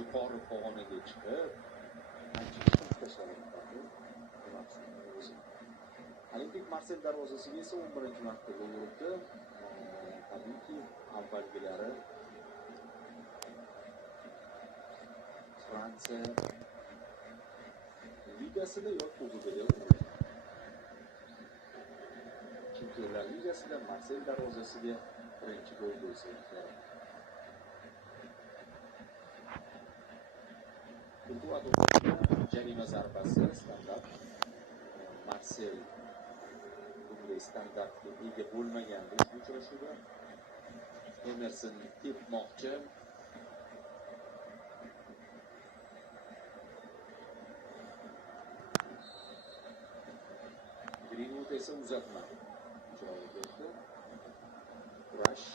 yuqori pog'onaga chiqib Olimpik Marsel darvozasiga esa 11-marta gol urdi. Tabiiyki, avvalgilari Fransiya ligasida yoki Kubogida urdi. Chempionlar ligasida Marsel darvozasiga birinchi gol bo'lsa kerak. Kurtuva jarima zarbasi standart. Marsel bunday standartga ega bo'lmagan bu uchrashuvda. Emerson tepmoqchi. Greenwood esa uzatma. Kurash